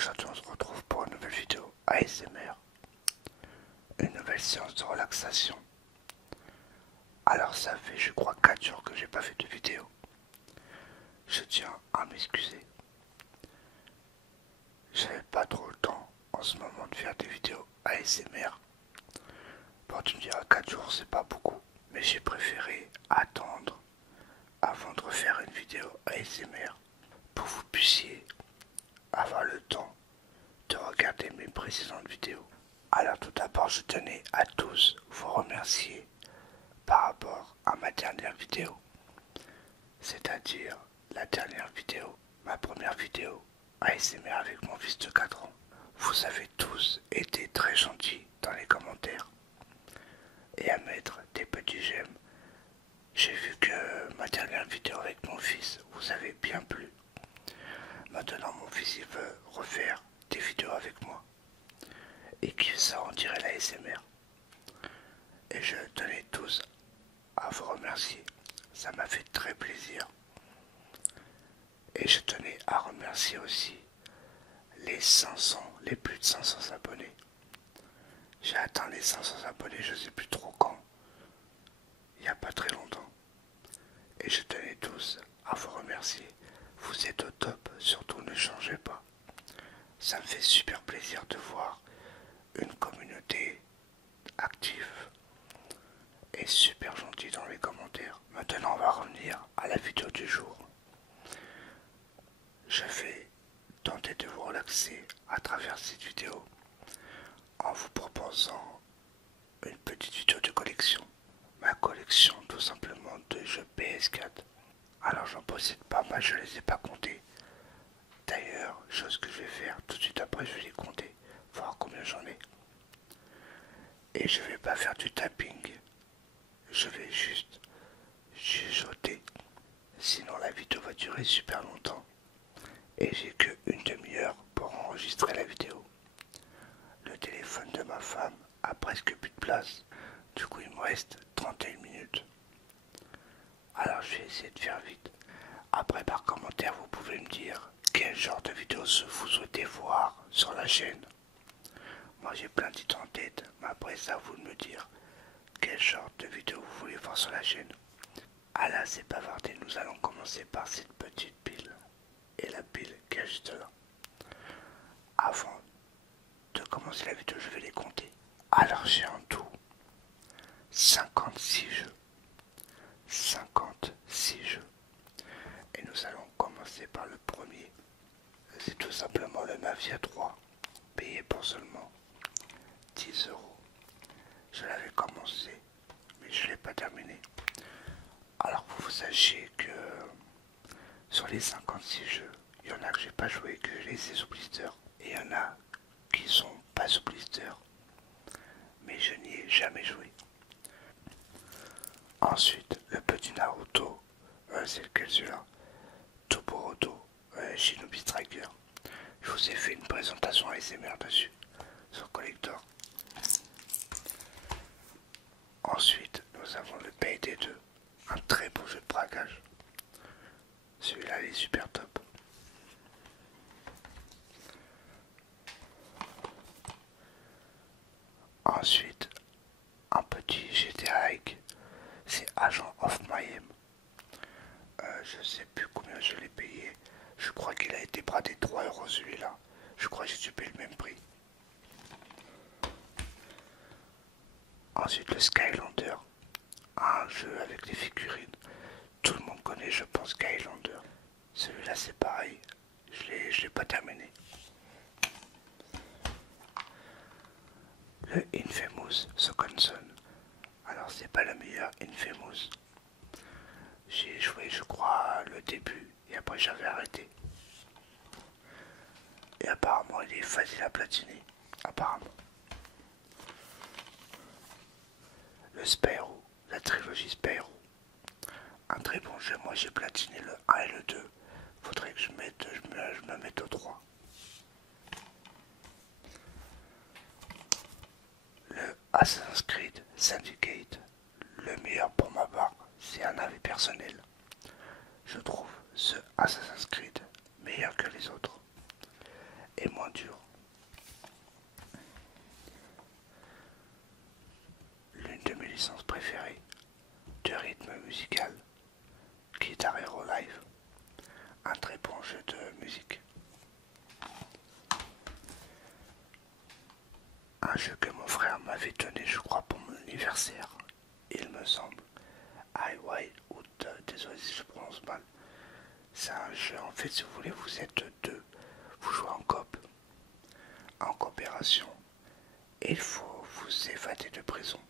Aujourd'hui on se retrouve pour une nouvelle vidéo ASMR, une nouvelle séance de relaxation. Alors ça fait je crois 4 jours que j'ai pas fait de vidéo. Je tiens à m'excuser. J'avais pas trop le temps en ce moment de faire des vidéos ASMR. Bon, tu me diras 4 jours c'est pas beaucoup, mais j'ai préféré attendre avant de refaire une vidéo ASMR pour que vous puissiez avoir le temps de regarder mes précédentes vidéos. Alors tout d'abord je tenais à tous vous remercier par rapport à ma dernière vidéo, c'est-à-dire la dernière vidéo, ma première vidéo ASMR avec mon fils de 4 ans. Vous avez tous été très gentils dans les commentaires et à mettre des petits j'aime. J'ai vu que ma dernière vidéo avec mon fils vous avait bien plu. Maintenant mon fils il veut refaire des vidéos avec moi et que ça en dirait la ASMR. Et je tenais tous à vous remercier. Ça m'a fait très plaisir. Et je tenais à remercier aussi les 500, les plus de 500 abonnés. J'ai atteint les 500 abonnés, je sais plus trop quand. Il n'y a pas très longtemps. Et je tenais tous à vous remercier. Vous êtes au top, surtout ne changez pas. Ça me fait super plaisir de voir une communauté active et super gentille dans les commentaires. Maintenant on va revenir à la vidéo du jour. Je vais tenter de vous relaxer à travers cette vidéo en vous proposant une petite vidéo de collection. Ma collection tout simplement de jeux PS4. Alors j'en possède pas mal, je les ai pas comptés. D'ailleurs, chose que je vais faire tout de suite après, je vais les compter, voir combien j'en ai. Et je vais pas faire du tapping, je vais juste chuchoter. Sinon la vidéo va durer super longtemps. Et j'ai que une demi-heure pour enregistrer la vidéo. Le téléphone de ma femme a presque plus de place. Du coup, il me reste 31 minutes. Alors, je vais essayer de faire vite. Après, par commentaire, vous pouvez me dire quel genre de vidéo vous souhaitez voir sur la chaîne. Moi, j'ai plein d'idées en tête, mais après ça, vous de me dire quel genre de vidéo vous voulez voir sur la chaîne. Ah là, c'est bavardé. Nous allons commencer par cette petite pile. Et la pile qui est juste là. Avant de commencer la vidéo, je vais les compter. Alors j'ai en tout 56 jeux. 56 jeux. Et nous allons commencer par le premier. C'est tout simplement le Mafia 3, payé pour seulement 10 euros. Je l'avais commencé, mais je ne l'ai pas terminé. Alors que vous sachiez que sur les 56 jeux, il y en a que j'ai pas joué, que je les ai sous blister. Et il y en a qui sont pas sous blister, mais je n'y ai jamais joué. Ensuite, le petit Naruto, c'est lequel celui-là? Toborodo, Shinobi Striker. Je vous ai fait une présentation ASMR dessus, sur Collector. Ensuite, nous avons le Payday 2, un très beau jeu de braquage. Celui-là, il est super top. Ensuite, un petit GTA Hike, c'est Agent of Mayhem. Je sais plus combien je l'ai payé. Je crois qu'il a été bradé 3 euros celui-là. Je crois que j'ai dû payer le même prix. Ensuite le Skylander, un jeu avec des figurines. Tout le monde connaît je pense Skylander. Celui-là c'est pareil. Je l'ai pas terminé. Le Infamous Second Son. Alors c'est pas le meilleur Infamous. J'ai joué je crois le début et après j'avais arrêté. Et apparemment il est facile à platiner. Apparemment. Le Spyro, la trilogie Spyro. Un très bon jeu, moi j'ai platiné le 1 et le 2. Faudrait que je me mette au 3. Le Assassin's Creed Syndicate, le meilleur pour ma part, c'est un avis personnel. Je trouve ce Assassin's Creed meilleur que les autres. et moins dur. L'une de mes licences préférées de rythme musical, Guitar Hero Live, un très bon jeu de musique. Un jeu que mon frère m'avait donné, je crois, pour mon anniversaire, il me semble. Highway ou désolé si je prononce mal. C'est un jeu, en fait, si vous voulez, vous êtes deux. Vous jouez en coopération. Et il faut vous évader de prison.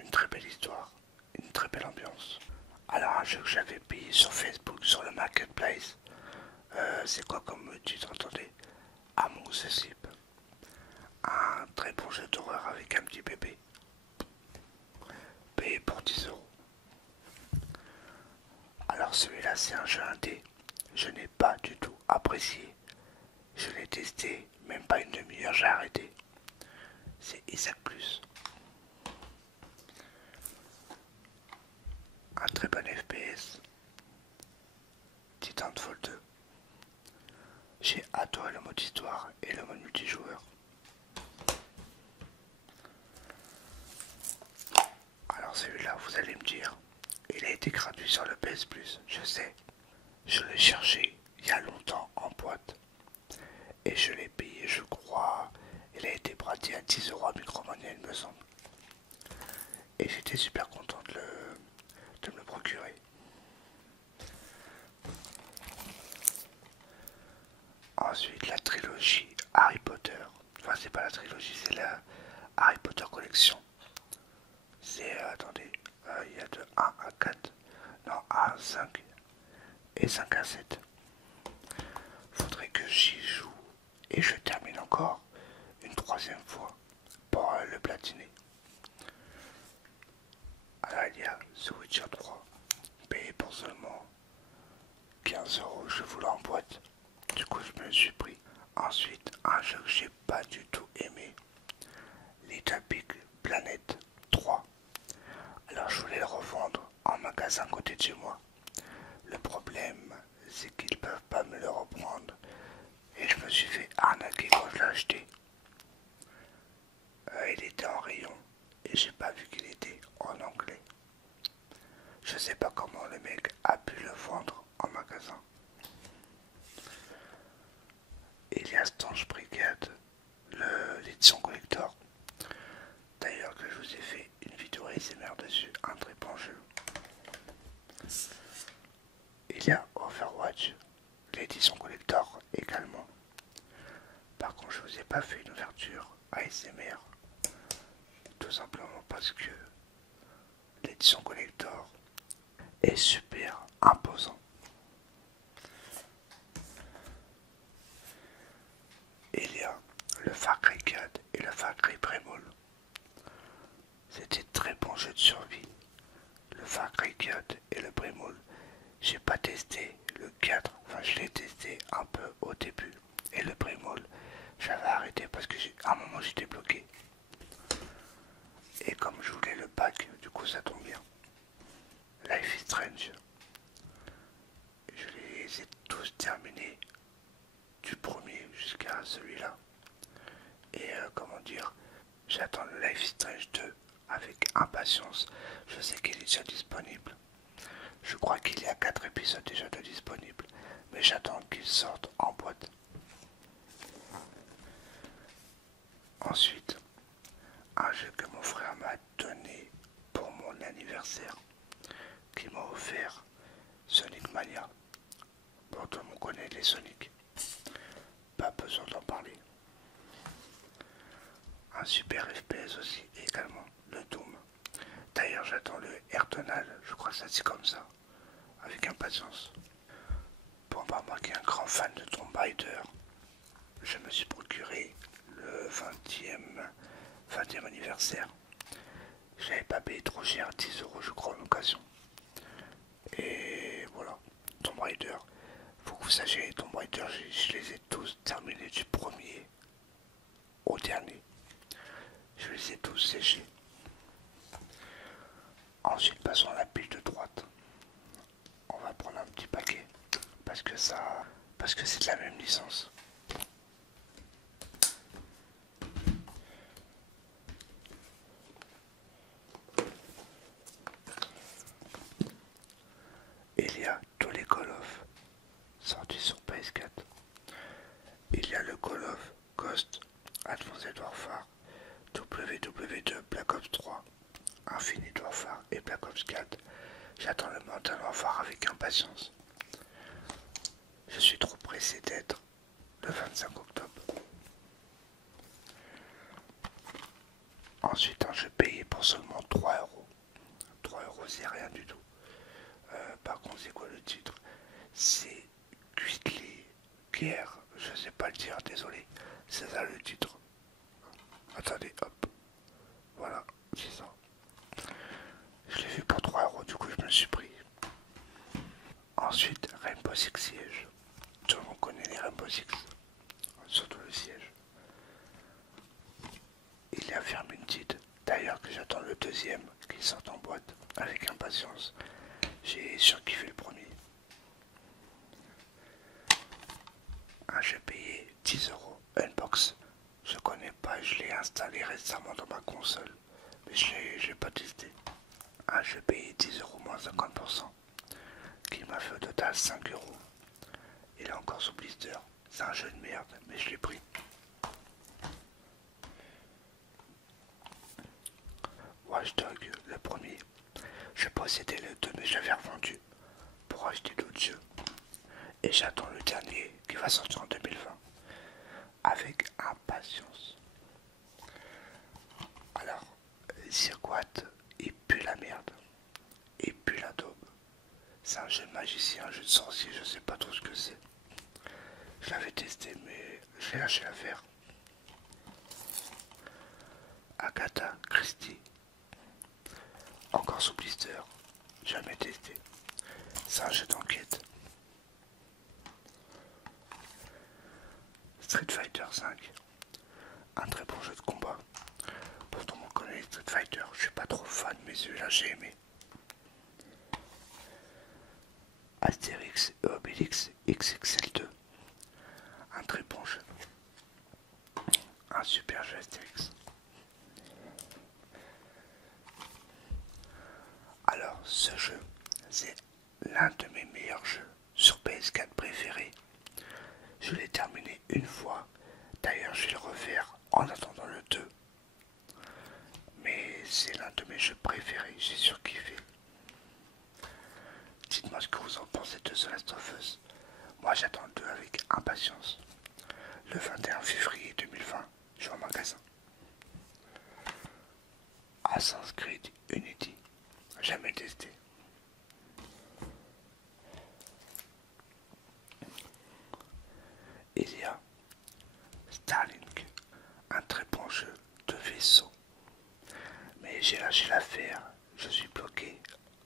Une très belle histoire, une très belle ambiance. Alors, un jeu que j'avais payé sur Facebook, sur le Marketplace. C'est quoi comme titre, attendez? Among the Sleep. Un très bon jeu d'horreur avec un petit bébé. Payé pour 10 €. Alors celui-là c'est un jeu indé. Je n'ai pas du tout apprécié. Je l'ai testé, même pas une demi-heure, j'ai arrêté. C'est Isaac Plus. Un très bon FPS. Titanfall 2. J'ai adoré le mode histoire et le mode multijoueur. Alors celui-là, vous allez me dire, il a été gratuit sur le PS Plus, je sais. Je l'ai cherché il y a longtemps en boîte. Et je l'ai payé, je crois. Il a été braqué à 10 € à Micromania, il me semble. Et j'étais super content de me le procurer. Ensuite, la trilogie Harry Potter. Enfin, c'est pas la trilogie, c'est la Harry Potter Collection. C'est, attendez, il y a de 1 à 4. Non, 1 à 5 et 5 à 7. Faudrait que j'y joue et je termine encore une troisième fois pour le platiner. Alors il y a The Witcher 3, payé pour seulement 15 €, je voulais en boîte, du coup je me le suis pris. Ensuite, un jeu que j'ai pas du tout aimé, Little Big Planet 3. Alors je voulais le revendre en magasin à côté de chez moi. Le problème, c'est qu'ils peuvent pas me le reprendre. Et je me suis fait arnaquer quand je l'ai acheté. Il était en rayon et j'ai pas vu qu'il était en anglais. Je sais pas comment le mec a pu le vendre en magasin. Il y a Stange Brigade, l'édition collector. D'ailleurs que je vous ai fait une vidéo ASMR dessus, un très bon jeu. Il y a Overwatch, l'édition collector également. Par contre je vous ai pas fait une ouverture ASMR. Tout simplement parce que l'édition collector est super imposant. Il y a le Far Cry 4 et le Far Cry Primal. C'était très bon jeu de survie. Le Far Cry 4 et le Primal. J'ai pas testé le 4, enfin je l'ai testé un peu au début. Et le Primal, j'avais arrêté parce que à un moment j'étais bloqué. Et comme je voulais le pack, du coup ça tombe bien. Life is Strange. Je les ai tous terminés du premier jusqu'à celui-là. Et comment dire, j'attends le Life is Strange 2 avec impatience. Je sais qu'il est déjà disponible. Je crois qu'il y a 4 épisodes déjà de disponibles. Mais j'attends qu'il sorte en boîte. Ensuite, un jeu que mon frère m'a donné pour mon anniversaire, qui m'a offert Sonic Mania. Bon, tout le monde connaît les Sonic. Pas besoin d'en parler. Un super FPS aussi, également, le Doom. D'ailleurs, j'attends le Airtonal, je crois que ça dit comme ça, avec impatience. Bon, bah, moi qui est un grand fan de Tomb Raider, je me suis procuré le 20e anniversaire. Je n'avais pas payé trop cher, 10 € je crois en occasion. Et voilà, Tomb Raider. Faut que vous sachiez, Tomb Raider, je les ai tous terminés du premier au dernier. Je les ai tous séchés. Ensuite, passons à la pile de droite. On va prendre un petit paquet parce que c'est de la même licence. Warfare, WW2, Black Ops 3, Infinite Warfare et Black Ops 4. J'attends le Modern Warfare avec impatience. Je suis trop pressé d'être le 25 octobre. Ensuite, un jeu payé pour seulement 3 euros. 3 euros, c'est rien du tout. Par contre, c'est quoi le titre? C'est Quickly Gear. Je sais pas le dire, désolé. C'est ça le titre. Attendez, hop. Voilà, c'est ça. Je l'ai vu pour 3 euros, du coup, je me suis pris. Ensuite, Rainbow Six Siege. Tout le monde connaît les Rainbow Six. Surtout le siège. Il y a Vermintide. D'ailleurs que j'attends le deuxième qui sort en boîte avec impatience. J'ai surkiffé le premier. Un jeu payé 10 euros. Unbox. Je connais pas, je l'ai installé récemment dans ma console. Mais je l'ai pas testé. Un jeu payé 10 euros moins 50%. Qui m'a fait au total 5 euros. Il est encore sous blister. C'est un jeu de merde, mais je l'ai pris. Watch Dogs, le premier. Je possédais le 2 mais je l'avais revendu pour acheter d'autres jeux. Et j'attends le dernier qui va sortir en 2020. Avec impatience. Alors, Cirquat, il pue la merde. Il pue la daube. C'est un jeu de magicien, un jeu de sorcier, je sais pas trop ce que c'est. Je l'avais testé mais j'ai lâché l'affaire. Agatha Christie. Encore sous blister. Jamais testé. C'est un jeu d'enquête. Street Fighter 5. Un très bon jeu de combat. Pourtant on connaît Street Fighter. Je suis pas trop fan mais celui-là j'ai aimé. Astérix et Obélix XXL2. Un très bon jeu. Un super jeu Astérix. Alors ce jeu, c'est l'un de mes meilleurs jeux sur PS4 préférés. Je l'ai terminé une fois. D'ailleurs je vais le refaire en attendant le 2. Mais c'est l'un de mes jeux préférés, j'ai surkiffé. Dites-moi ce que vous en pensez de The Last of Us. Moi j'attends le 2 avec impatience. Le 21 février 2020, je vais au magasin. Assassin's Creed Unity, jamais testé. Il y a Starlink, un très bon jeu de vaisseau. Mais j'ai lâché l'affaire, je suis bloqué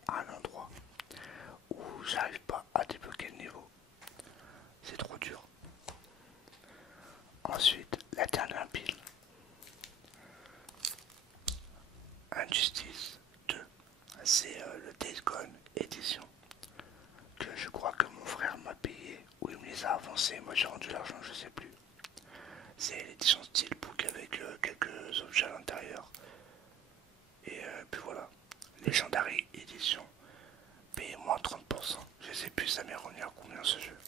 à un endroit où j'arrive pas à débloquer le niveau. C'est trop dur. Ensuite, la dernière pile. Injustice 2. C'est le Days Gone édition. Que je crois que mon frère m'a payé ou il me les a avancés. Moi j'ai rendu l'argent, je sais plus. C'est l'édition Steelbook avec quelques objets à l'intérieur. Et puis voilà. Legendary édition. Payé moins 30%. Je sais plus ça m'est revenu à combien ce jeu.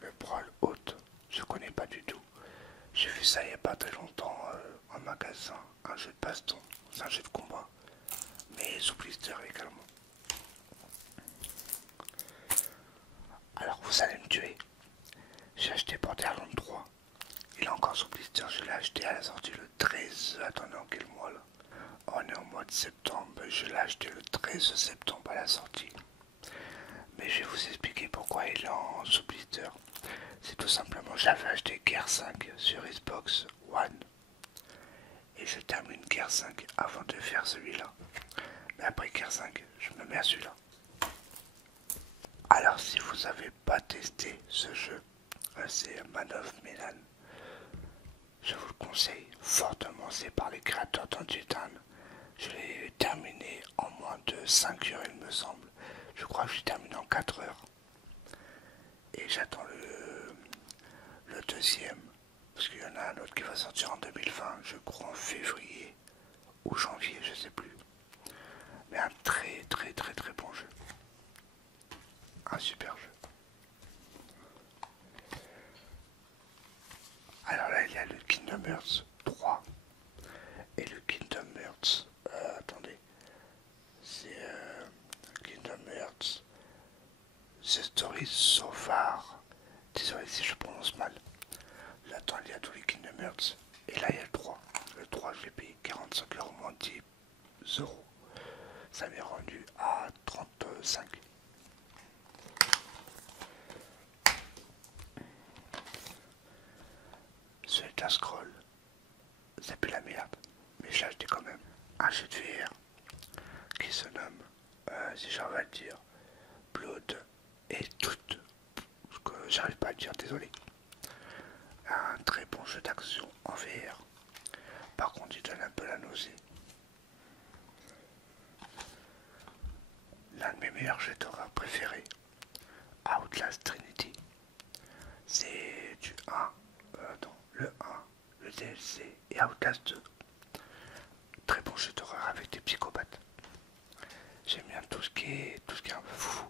Le Brawl Haute. Je connais pas du tout. J'ai vu ça il n'y a pas très longtemps en magasin. Un jeu de baston. C'est un jeu de combat. Mais sous blister également. Alors vous allez me tuer. J'ai acheté Borderlands 3. Il est encore sous blister. Je l'ai acheté à la sortie le 13. Attendez, en quel mois là? On est au mois de septembre. Je l'ai acheté le 13 septembre à la sortie. Mais je vais vous expliquer pourquoi il est en sous blister. C'est tout simplement j'avais acheté Gear 5 sur Xbox One. Et je termine Gear 5 avant de faire celui-là. Mais après Gear 5, je me mets à celui-là. Alors si vous n'avez pas testé ce jeu, c'est Man of Medan. Je vous le conseille fortement, c'est par les créateurs d'Untitan. Je l'ai terminé en moins de 5 heures il me semble. Je crois que je l'ai terminé en 4 heures. Et j'attends le deuxième. Parce qu'il y en a un autre qui va sortir en 2020, je crois en février ou janvier, je sais plus. Mais un très bon jeu. Un super jeu. Kingdom Hearts 3 et le Kingdom Hearts. Attendez, c'est Kingdom Hearts The Story So Far. Désolé si je prononce mal. Là, attends, il y a tous les Kingdom Hearts. Et là, il y a le 3. Le 3, je l'ai payé 45 € moins 10 euros. Ça m'est rendu à 35. Ce est un scroll. Ça pue la merde. Mais je l'ai acheté quand même. Un jeu de VR qui se nomme, si j'arrive à le dire, Blood et Tout. Que j'arrive pas à le dire, désolé. Un très bon jeu d'action en VR. Par contre, il donne un peu la nausée. L'un de mes meilleurs jeux d'horreur préférés, Outlast Trinity. C'est du 1, non, le 1, le DLC et Outlast 2. Très bon jeu d'horreur avec des psychopathes. J'aime bien tout ce qui est un peu fou.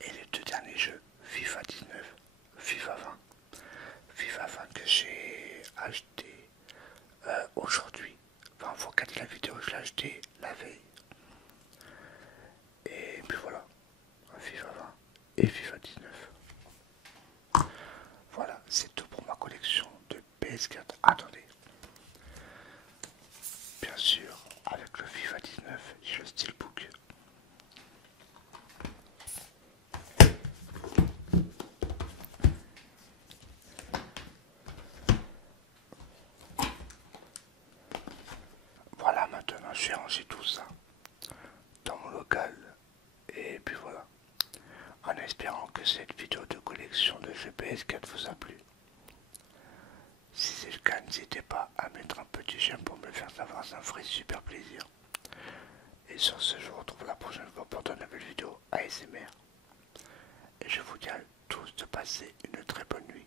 Et les deux derniers jeux, FIFA 19, FIFA 20. FIFA 20 que j'ai acheté aujourd'hui. Enfin, faut regarder la vidéo, je l'ai acheté la veille. Et puis voilà, FIFA 20 et FIFA 19. Voilà, c'est tout pour ma collection de PS4. Attendez. Bien sûr, avec le FIFA 19, j'ai le Steelbook. Voilà, maintenant j'ai rangé tout ça dans mon local. Et puis voilà. En espérant que cette vidéo de collection de jeux PS4 vous a plu. Si c'est le cas, n'hésitez pas à mettre un petit j'aime pour me le faire savoir, ça me ferait super plaisir. Et sur ce, je vous retrouve la prochaine fois pour de nouvelles vidéos ASMR. Et je vous dis à tous de passer une très bonne nuit.